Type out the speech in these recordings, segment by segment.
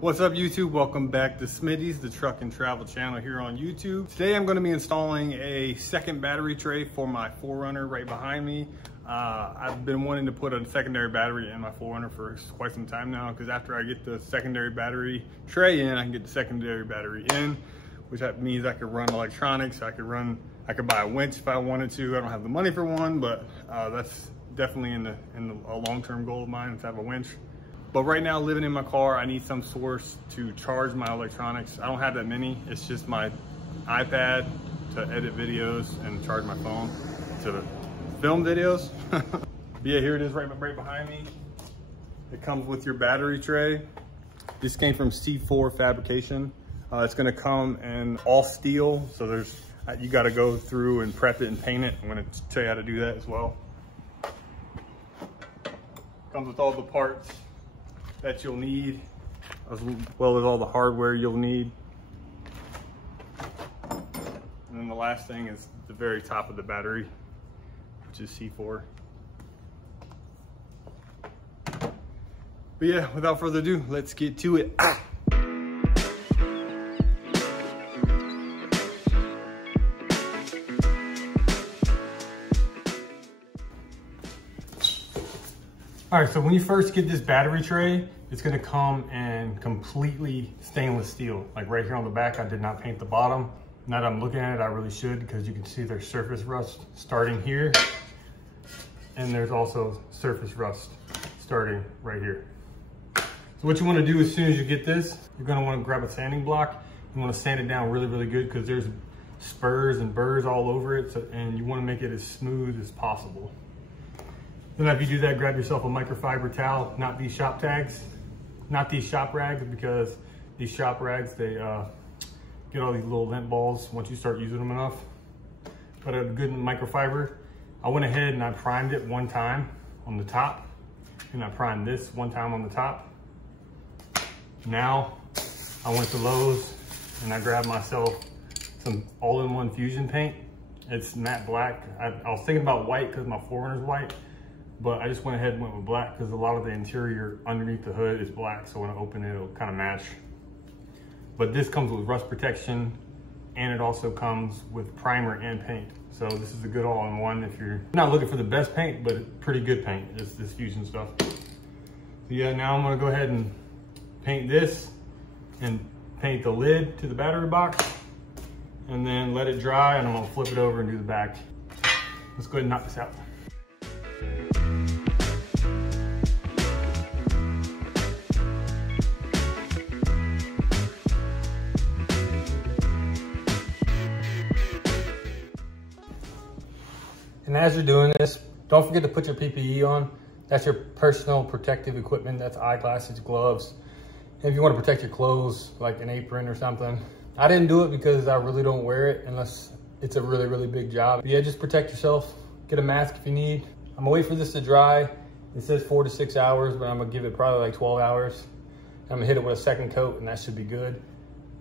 What's up YouTube? Welcome back to Smitty's, the truck and travel channel here on YouTube. Today I'm going to be installing a second battery tray for my 4Runner right behind me. I've been wanting to put a secondary battery in my 4Runner for quite some time now, because after I get the secondary battery tray in, I can get the secondary battery in, which means I could run electronics. I could buy a winch if I wanted to. I don't have the money for one, but that's definitely a long-term goal of mine, is to have a winch. But right now, living in my car, I need some source to charge my electronics. I don't have that many. It's just my iPad to edit videos and charge my phone to film videos. But yeah, here it is right behind me. It comes with your battery tray. This came from C4 Fabrication. It's gonna come in all steel. So you gotta go through and prep it and paint it. I'm gonna show you how to do that as well. Comes with all the parts that you'll need, as well as all the hardware you'll need. And then the last thing is the very top of the battery, which is C4. But yeah, without further ado, let's get to it. All right, so when you first get this battery tray, it's gonna come in completely stainless steel. Like right here on the back, I did not paint the bottom. Now that I'm looking at it, I really should, because you can see there's surface rust starting here. And there's also surface rust starting right here. So what you wanna do as soon as you get this, you're gonna wanna grab a sanding block. You wanna sand it down really, really good, because there's spurs and burrs all over it, and you wanna make it as smooth as possible. Then after you do that, grab yourself a microfiber towel, not these shop tags, not these shop rags, because these shop rags, they get all these little lint balls once you start using them enough. But a good microfiber. I went ahead and I primed it one time on the top, and I primed this one time on the top. Now I went to Lowe's and I grabbed myself some all-in-one fusion paint. It's matte black. I was thinking about white because my 4Runner's white, but I just went ahead and went with black because a lot of the interior underneath the hood is black. So when I open it, it'll kind of match. But this comes with rust protection, and it also comes with primer and paint. So this is a good all-in-one if you're not looking for the best paint, but pretty good paint, is this fusion stuff. So yeah, now I'm gonna go ahead and paint this and paint the lid to the battery box, and then let it dry, and I'm gonna flip it over and do the back. Let's go ahead and knock this out. And as you're doing this, don't forget to put your PPE on. That's your personal protective equipment. That's eyeglasses, gloves. And if you want to protect your clothes, like an apron or something. I didn't do it because I really don't wear it unless it's a really, really big job. But yeah, just protect yourself. Get a mask if you need. I'm gonna wait for this to dry. It says 4 to 6 hours, but I'm gonna give it probably like 12 hours. I'm gonna hit it with a second coat, and that should be good.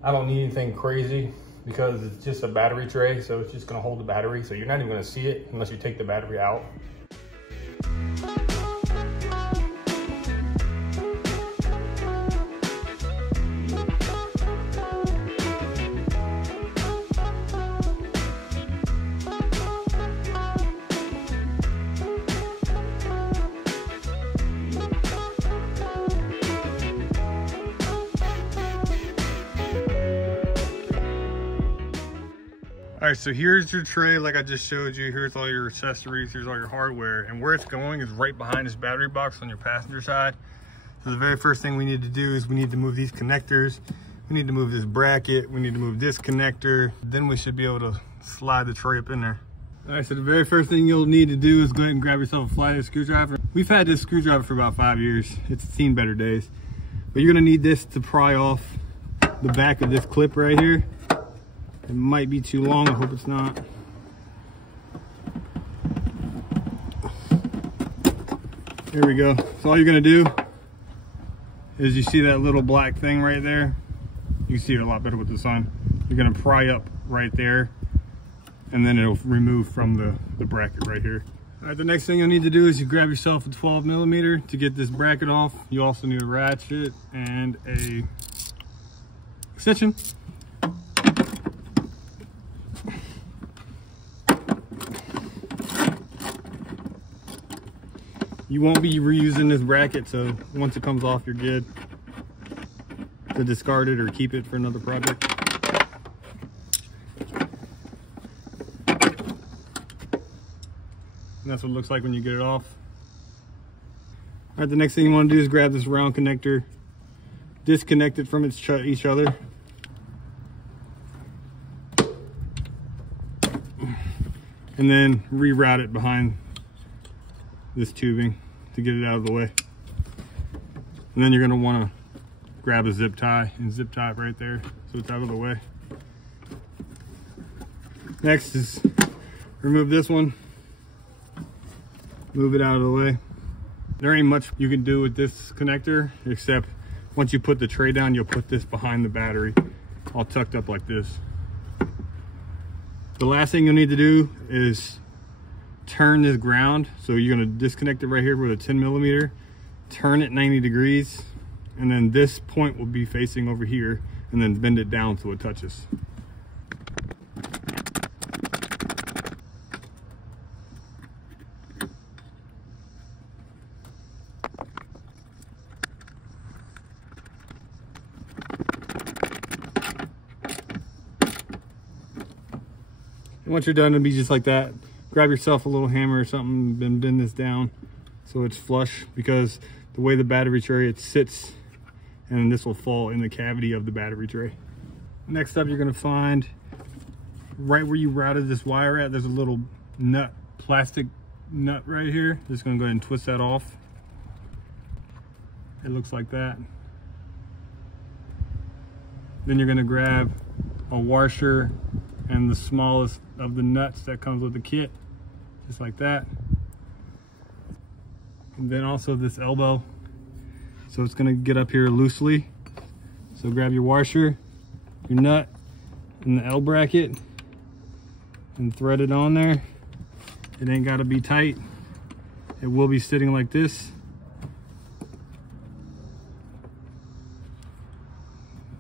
I don't need anything crazy, because it's just a battery tray, so it's just gonna hold the battery, so you're not even gonna see it unless you take the battery out. All right, so here's your tray like I just showed you. Here's all your accessories, here's all your hardware. And where it's going is right behind this battery box on your passenger side. So the very first thing we need to do is we need to move these connectors. We need to move this bracket. We need to move this connector. Then we should be able to slide the tray up in there. All right, so the very first thing you'll need to do is go ahead and grab yourself a flathead screwdriver. We've had this screwdriver for about 5 years. It's seen better days. But you're gonna need this to pry off the back of this clip right here. It might be too long, I hope it's not. Here we go. So all you're gonna do is, you see that little black thing right there? You can see it a lot better with the sun. You're gonna pry up right there, and then it'll remove from the bracket right here. All right, the next thing you'll need to do is you grab yourself a 12mm to get this bracket off. You also need a ratchet and a extension. You won't be reusing this bracket, so once it comes off, you're good to discard it or keep it for another project. And that's what it looks like when you get it off. All right, the next thing you want to do is grab this round connector, disconnect it from each other. And then reroute it behind this tubing to get it out of the way. And then you're going to want to grab a zip tie and zip tie it right there so it's out of the way. Next is remove this one, move it out of the way. There ain't much you can do with this connector except once you put the tray down, you'll put this behind the battery all tucked up like this. The last thing you'll need to do is turn this ground. So you're going to disconnect it right here with a 10mm, turn it 90 degrees, and then this point will be facing over here, and then bend it down so it touches. And once you're done, it'll be just like that. Grab yourself a little hammer or something and bend this down so it's flush, because the way the battery tray it sits, and this will fall in the cavity of the battery tray. Next up, you're going to find right where you routed this wire at, there's a little nut, plastic nut right here. Just going to go ahead and twist that off. It looks like that. Then you're going to grab a washer and the smallest of the nuts that comes with the kit, just like that. And then also this elbow, so it's gonna get up here loosely. So grab your washer, your nut, and the L bracket, and thread it on there. It ain't gotta be tight. It will be sitting like this.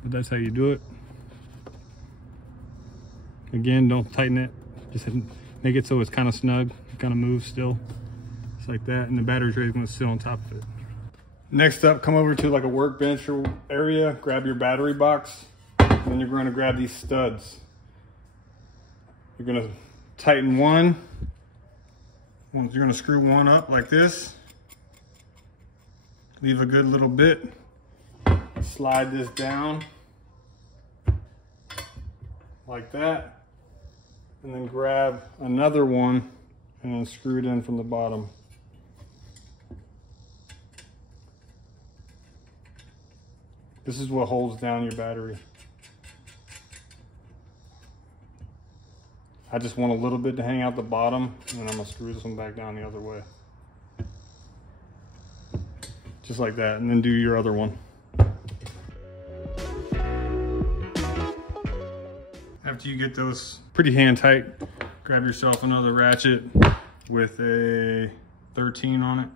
But that's how you do it. Again, don't tighten it, just make it so it's kind of snug, it kind of moves still, just like that, and the battery tray is going to sit on top of it. Next up, come over to like a workbench area, grab your battery box, and then you're going to grab these studs. You're going to tighten one, you're going to screw one up like this, leave a good little bit, slide this down like that. And then grab another one and then screw it in from the bottom. This is what holds down your battery. I just want a little bit to hang out the bottom, and then I'm gonna screw this one back down the other way. Just like that, and then do your other one. After you get those pretty hand tight, grab yourself another ratchet with a 13 on it.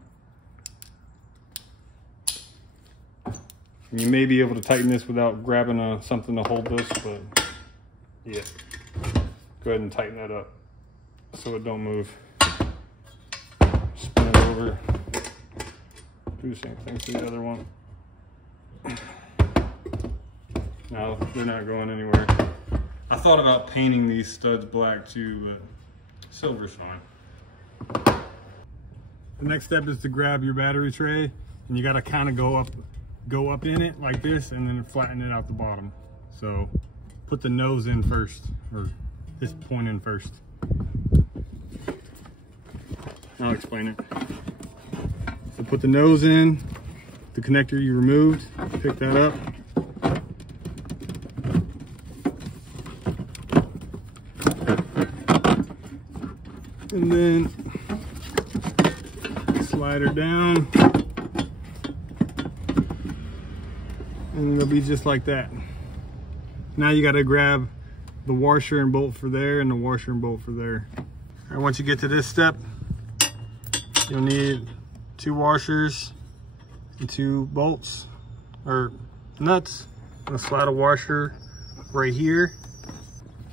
And you may be able to tighten this without grabbing something to hold this, but yeah. Go ahead and tighten that up so it don't move. Spin it over. Do the same thing to the other one. No, they're not going anywhere. I thought about painting these studs black too, but silver's fine. The next step is to grab your battery tray, and you got to kind of go up in it like this, and then flatten it out the bottom. So put the nose in first, or this point in first. I'll explain it. So put the nose in, the connector you removed, pick that up. And then slide her down, and it'll be just like that. Now you got to grab the washer and bolt for there and the washer and bolt for there. All right, once you get to this step, you'll need 2 washers and 2 bolts or nuts, I'm gonna slide a washer right here.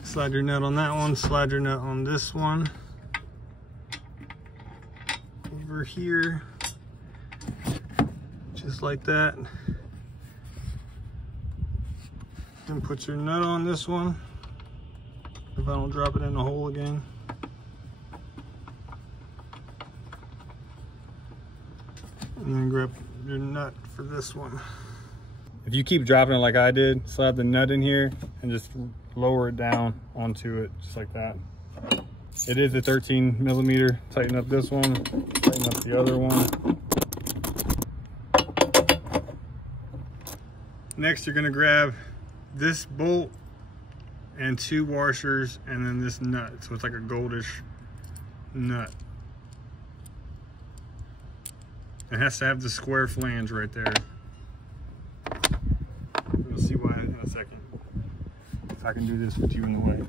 Slide your nut on that one, slide your nut on this one. Over here, just like that. Then put your nut on this one, if I don't drop it in the hole again. And then grab your nut for this one. If you keep dropping it like I did, slide the nut in here and just lower it down onto it, just like that. It is a 13 millimeter. Tighten up this one, tighten up the other one. Next, you're gonna grab this bolt and 2 washers and then this nut. So it's like a goldish nut. It has to have the square flange right there. We'll see why in a second. If I can do this with you in the way.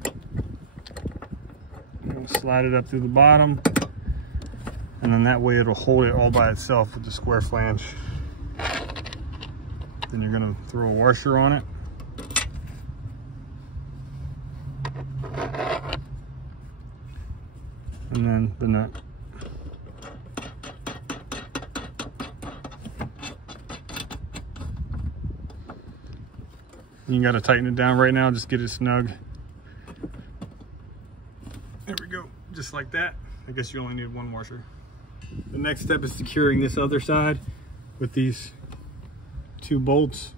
We'll slide it up through the bottom, and then that way it'll hold it all by itself with the square flange. Then you're gonna throw a washer on it. And then the nut. You gotta tighten it down right now, just get it snug. There we go, just like that. I guess you only need 1 washer. The next step is securing this other side with these 2 bolts.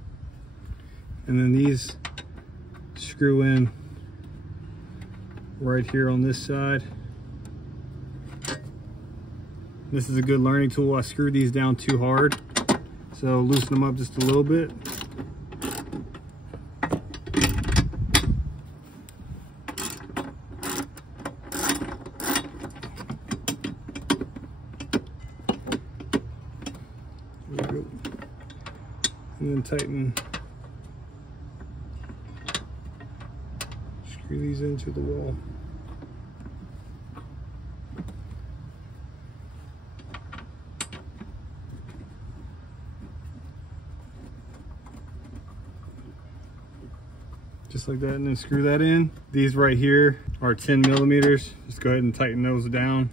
And then these screw in right here on this side. This is a good learning tool. I screwed these down too hard, so loosen them up just a little bit. There we go. And then tighten. Screw these into the wall. Just like that, and then screw that in. These right here are 10 millimeters. Just go ahead and tighten those down.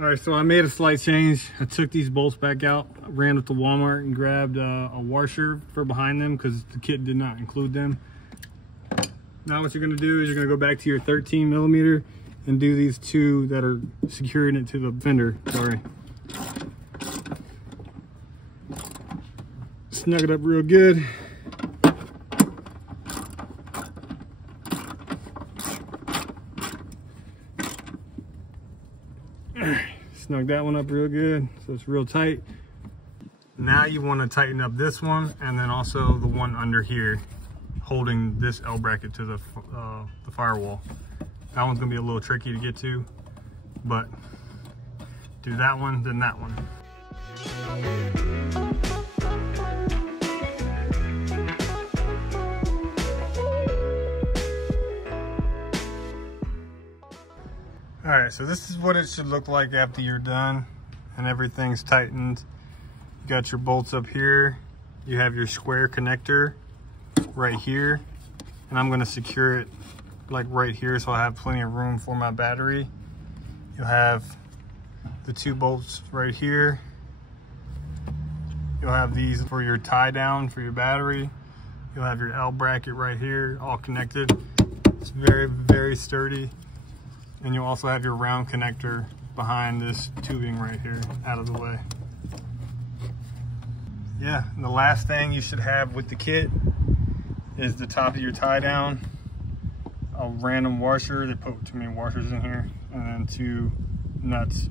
All right, so I made a slight change. I took these bolts back out, ran up to Walmart and grabbed a washer for behind them because the kit did not include them. Now what you're gonna do is you're gonna go back to your 13 millimeter and do these 2 that are securing it to the fender, sorry. Snug it up real good. Snug that one up real good so it's real tight. Now you want to tighten up this one and then also the one under here holding this L bracket to the firewall. That one's gonna be a little tricky to get to, but do that one, then that one. All right, so this is what it should look like after you're done and everything's tightened. You got your bolts up here. You have your square connector right here. And I'm gonna secure it like right here so I have plenty of room for my battery. You'll have the 2 bolts right here. You'll have these for your tie down for your battery. You'll have your L bracket right here, all connected. It's very, very sturdy. And you'll also have your round connector behind this tubing right here, out of the way. Yeah, and the last thing you should have with the kit is the top of your tie down. A random washer, they put too many washers in here, and then 2 nuts.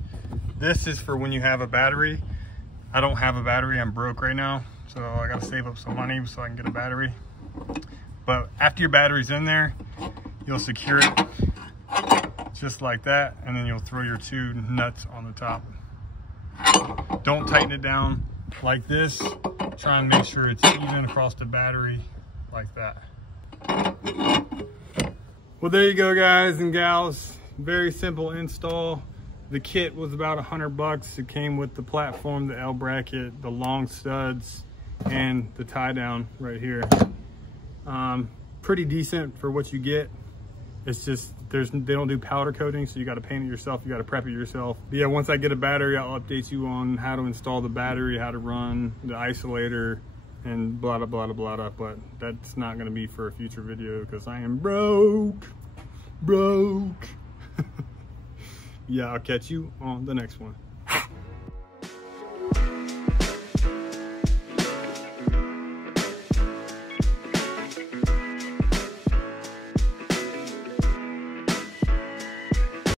This is for when you have a battery. I don't have a battery, I'm broke right now, so I gotta save up some money so I can get a battery. But after your battery's in there, you'll secure it just like that, and then you'll throw your 2 nuts on the top. Don't tighten it down like this. Try and make sure it's even across the battery like that. Well, there you go, guys and gals. Very simple install. The kit was about $100. It came with the platform, the L bracket, the long studs, and the tie down right here. Pretty decent for what you get. It's just they don't do powder coating, so you got to paint it yourself, you got to prep it yourself. But yeah, once I get a battery, I'll update you on how to install the battery, how to run the isolator, and blah blah blah blah blah. But that's not going to be for a future video because I am broke. Yeah, I'll catch you on the next one.